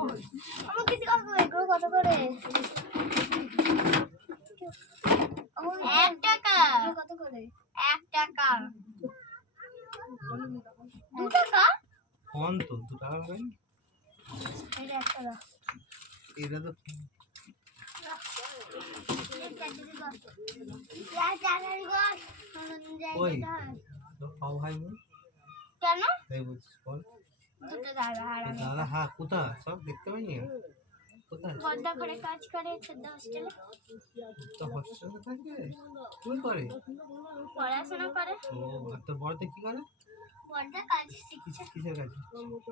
আমার কিছু কাকু এগুলো কত করে? 1 টাকা। কত করে? 1 টাকা। 2 টাকা? কোন তো 2 টাকা লাগাই? এটা 1 টাকা। এটা তো ওই তো পাও ভাই কেন? তাই বলছিস বল। দুটো দাদা আর আমি। দাদা হ্যাঁ কোথায় সব দেখতে পাইনি কোথায় বড্ডা করে কাজ করে ছোট হোস্টেলে। তো হোস্টেলে থাকে কি করে পড়াশোনা করে। ও আর তোর বড়তে কি করে বড্ডা কাজ শিখছে। কিসের কাজ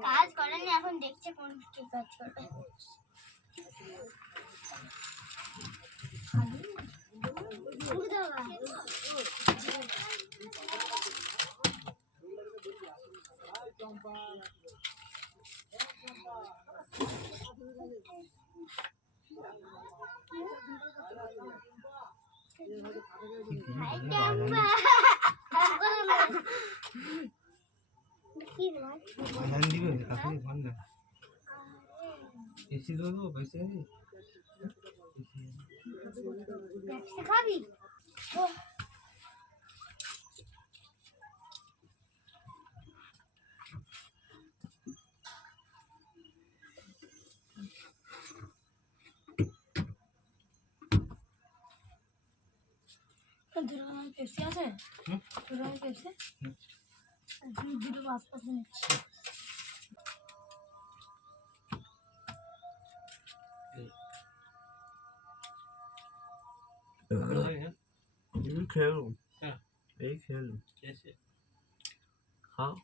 কাজ করেনি এখন দেখছে কোন কি কাজ করবে। আদান দিবে কাকুনি ফোন না এসি দেবো পয়সা আছে খাবি দুটো পেপসি আছে দুটো পেপসি দুটো 5 নিচ্ছি ये खेलो हाँ यही खेलो कैसे हाँ